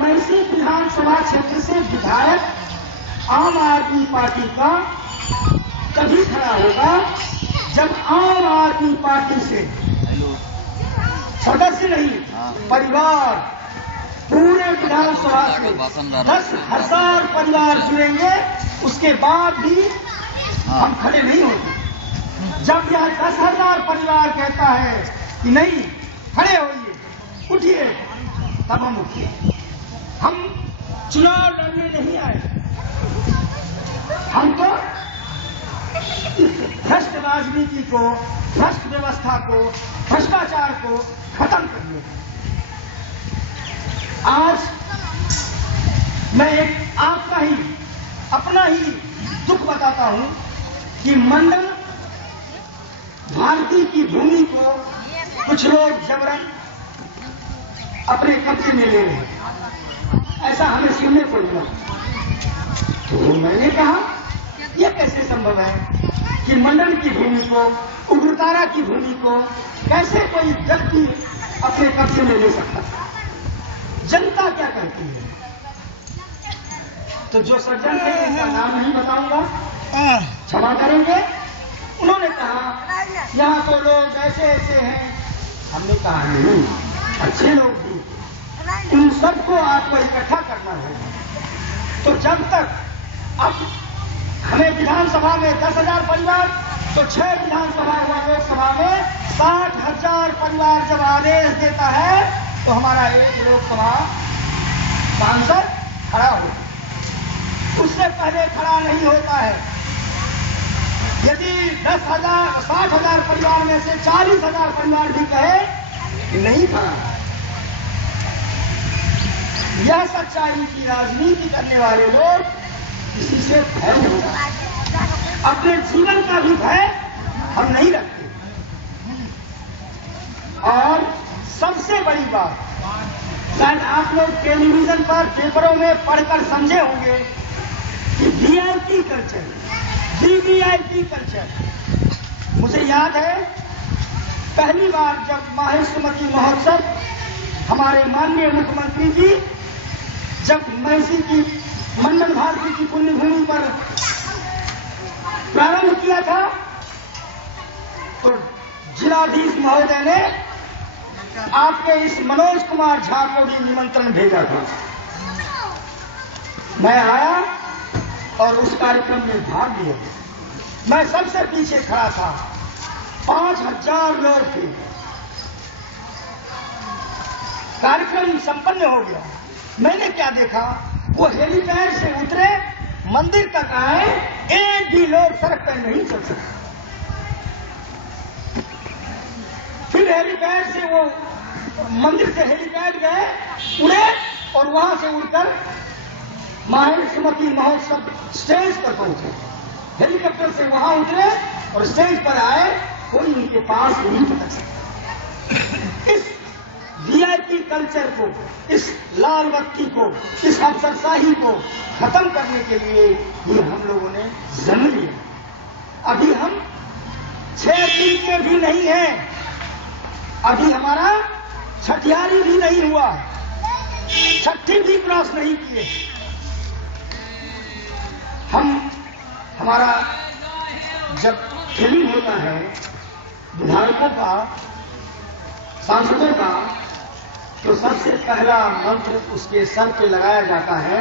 मैसी विधानसभा क्षेत्र से विधायक आम आदमी पार्टी का तभी खड़ा होगा जब आम आदमी पार्टी से सदस्य नहीं, परिवार पूरे विधानसभा से 10,000 परिवार जुड़ेंगे, उसके बाद भी हम खड़े नहीं होंगे। जब यह 10,000 परिवार कहता है कि नहीं खड़े होइए, उठिए, तब हम उठिए। हम चुनाव लड़ने नहीं आए, हम तो इस भ्रष्ट राजनीति को, भ्रष्ट व्यवस्था को, भ्रष्टाचार को खत्म करने। आज मैं एक आपका ही, अपना ही दुख बताता हूं कि मंडल भारती की भूमि को कुछ लोग जबरन अपने कब्जे में ले रहे हैं, ऐसा हमें सुनने को मिला। तो मैंने कहा यह कैसे संभव है कि मंडल की भूमि को, उग्रतारा की भूमि को कैसे कोई व्यक्ति अपने कब्जे में ले सकता है? जनता क्या कहती है? तो जो सज्जन थे, उनका नाम नहीं बताऊंगा, क्षमा करेंगे, उन्होंने कहा यहाँ तो लोग ऐसे ऐसे हैं। हमने कहा नहीं, अच्छे लोग भी, उन सबको आपको इकट्ठा करना है। तो जब तक अब हमें विधानसभा में 10,000 परिवार, तो 6 विधानसभा व लोकसभा में 60,000 परिवार जब आदेश देता है तो हमारा एक लोकसभा सांसद खड़ा हो, उससे पहले खड़ा नहीं होता है। यदि 60,000 परिवार में से 40,000 परिवार भी कहे कि नहीं खड़ा, यह सच्चाई की राजनीति करने वाले लोग किसी से भय नहीं रखते, अपने जीवन का भी भय हम नहीं रखते। और सबसे बड़ी बात, शायद आप लोग टेलीविजन पर, पेपरों में पढ़कर समझे होंगे कि वीआईपी कल्चर, वीवीआईपी कल्चर। मुझे याद है पहली बार जब माहेश्वरी महोत्सव हमारे माननीय मुख्यमंत्री जी जब मैसी की मंडल भारती की पुण्यभूमि पर प्रारंभ किया था, तो जिलाधीश महोदय ने आपके इस मनोज कुमार झा को भी निमंत्रण भेजा था। मैं आया और उस कार्यक्रम में भाग लिया। मैं सबसे पीछे खड़ा था, 5,000 लोग थे। कार्यक्रम संपन्न हो गया। मैंने क्या देखा, वो हेलीपैड से उतरे, मंदिर तक आए, एक भी लोग सड़क पर नहीं चल सकते। फिर हेलीपैड से वो मंदिर से हेलीपैड गए, उड़े और वहां से उड़कर माहेश्वरी महोत्सव स्टेज पर पहुंचे। हेलीकॉप्टर से वहां उतरे और स्टेज पर आए, कोई उनके पास नहीं पहुंच सकता। इस वीआईपी कल्चर को, इस लाल बत्ती को, इस अफसरशाही को खत्म करने के लिए ये हम लोगों ने जन्म लिया। अभी हम 6 दिन के भी नहीं हैं, अभी हमारा छठियारी भी नहीं हुआ, छठी भी क्रॉस नहीं किए। हमारा जब फिल्म होता है विधायकों का, सांसदों का, तो सबसे पहला मंत्र उसके सर पे लगाया जाता है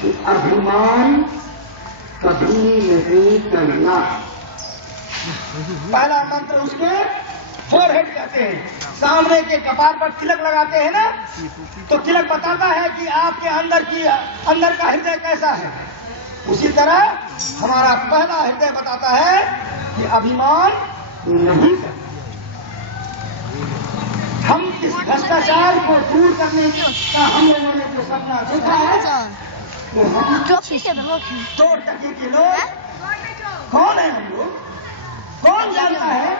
कि अभिमान कभी नहीं करना। पहला मंत्र उसके फोरहेड कहते हैं, सामने के कपार पर तिलक लगाते हैं ना, तो तिलक बताता है कि आपके अंदर का हृदय कैसा है। उसी तरह हमारा पहला हृदय बताता है कि अभिमान नहीं करना। हम इस भ्रष्टाचार को दूर करने का हम लोगों ने जो सपना देखा है, तो हम 2 टके के लोग कौन है, हम लोग कौन जानता है,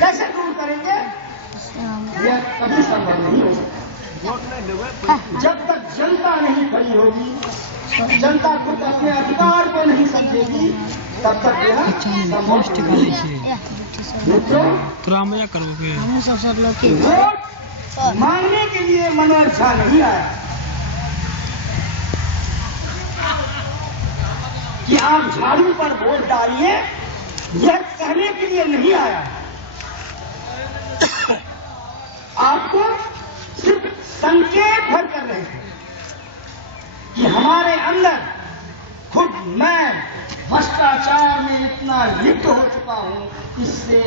कैसे दूर करेंगे? यह कभी संभव नहीं हो सकता। जब तक जनता नहीं खड़ी होगी, जनता खुद अपने अधिकार को नहीं समझेगी, तब तक यह संभव नहीं है। वोट मांगने के लिए मनोज झा नहीं आया कि आप झाड़ू पर वोट डालिए, यह कहने के लिए नहीं आया। आपको सिर्फ संकेत भर कर रहे थे कि हमारे अंदर खुद मैं भ्रष्टाचार में इतना लिप्त हो चुका हूं, इससे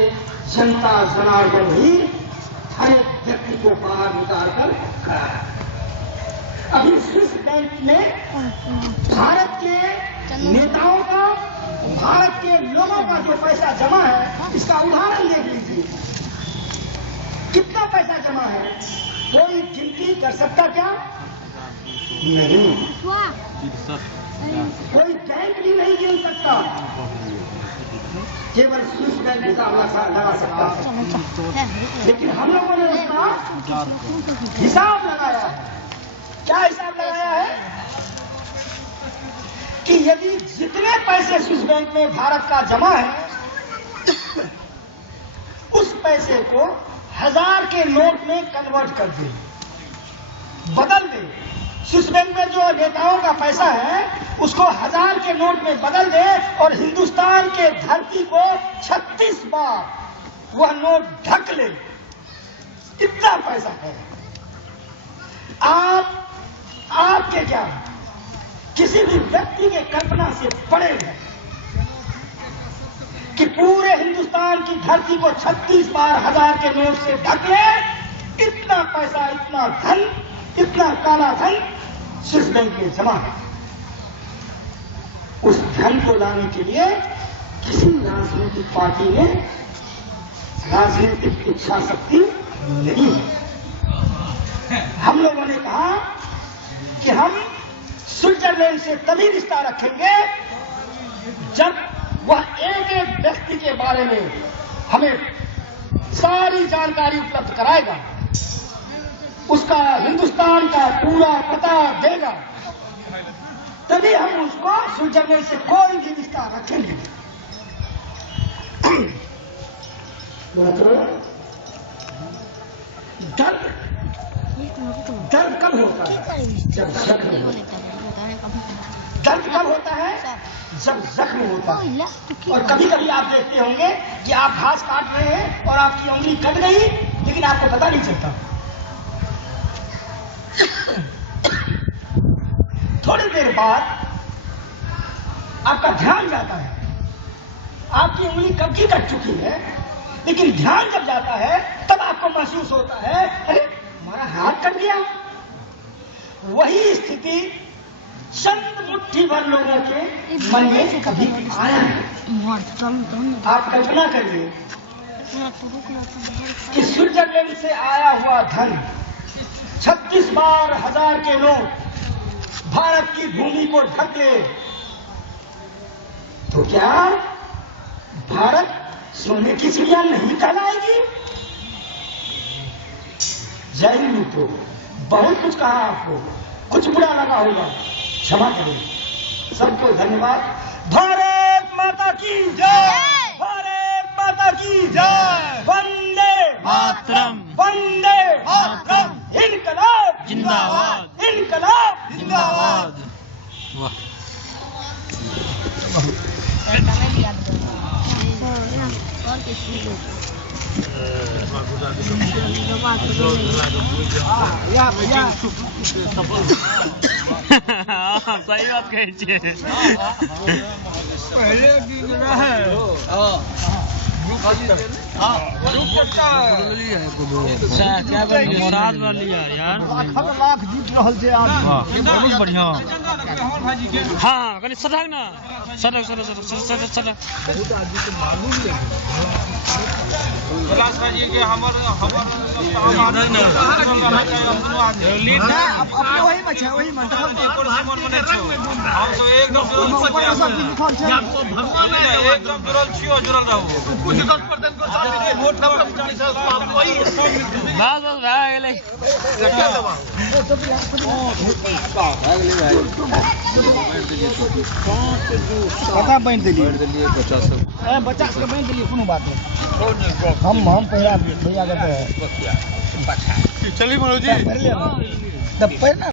जनता जनार्दन ही हर एक व्यक्ति को बाहर निकाल कर खड़ा है। अभी स्विस बैंक में भारत के नेताओं का, भारत के लोगों का जो पैसा जमा है, इसका उदाहरण देख लीजिए। कितना पैसा जमा है, कोई गिनती कर सकता क्या? नहीं। कोई बैंक भी नहीं गिन सकता, केवल स्विस बैंक हिसाब लगा सकता है। लेकिन हम लोगों ने उसका हिसाब लगाया है। क्या हिसाब लगाया है कि यदि जितने पैसे स्विस बैंक में भारत का जमा है, उस पैसे को 1000 के नोट में कन्वर्ट कर दे, बदल दे। स्विस बैंक में जो नेताओं का पैसा है उसको 1000 के नोट में बदल दे और हिंदुस्तान के धरती को 36 बार वह नोट ढक ले, कितना पैसा है। आपके क्या किसी भी व्यक्ति के कल्पना से परे है कि पूरे हिंदुस्तान की धरती को 36 बार 1000 के नोट से ढक ले? इतना पैसा, इतना धन, इतना काला धन स्विस बैंक में जमा है। उस धन को लाने के लिए किसी राजनीतिक पार्टी में राजनीतिक इच्छा शक्ति नहीं है। हम लोगों ने कहा कि हम स्विट्जरलैंड से तभी रिश्ता रखेंगे जब वह एक एक व्यक्ति के बारे में हमें सारी जानकारी उपलब्ध कराएगा, उसका हिंदुस्तान का पूरा पता देगा, तभी हम उसको स्विट्जरलैंड से कोई भी रिश्ता रखेंगे। दर्द कब होता है? जब जख्म होता है। दर्द कब होता है? जब जख्म होता है। और कभी कभी आप देखते होंगे कि आप घास काट रहे हैं और आपकी उंगली कट गई, लेकिन आपको पता नहीं चलता। थोड़ी देर बाद आपका ध्यान जाता है, आपकी उंगली कब की कट चुकी है, लेकिन ध्यान जब जाता है तब आपको महसूस होता है अरे हमारा हाथ कट गया। वही स्थिति चंद मुट्ठी भर लोगों के मन में कभी आया है। आप कल्पना करिए कि स्विट्जरलैंड से आया हुआ धन 36 बार 1000 के नोट भारत की भूमि को ढक ले, तो क्या भारत सोने की चिड़िया नहीं कहलाएगी? जय हिंद। तो बहुत कुछ कहा, आपको कुछ बुरा लगा होगा, क्षमा करें। सबको धन्यवाद। भारत माता की जय, भारत माता की जय, वंदे मातरम, वंदे मातरम, इनकलाब जिंदाबाद, इनकलाब जिंदाबाद। वाह। सही बात कही पहले दिन है लाख जीत रहल छै बहुत बढ़िया। हाँ कनी सटक ना, सटक सटक सटक सटक सटक जी के हमर वही में छै, वही में हम तो एकदम जुड़ल छियो, जुड़ल रहू। कुछ 10% को साथ वोट वही बस बस भए गेलै। पता बांध देलिए, बच्चा सबके बांध देलिए, कोनो बात नहीं। हम पहला भैया करते हैं। चलिए मनोज जी भर ले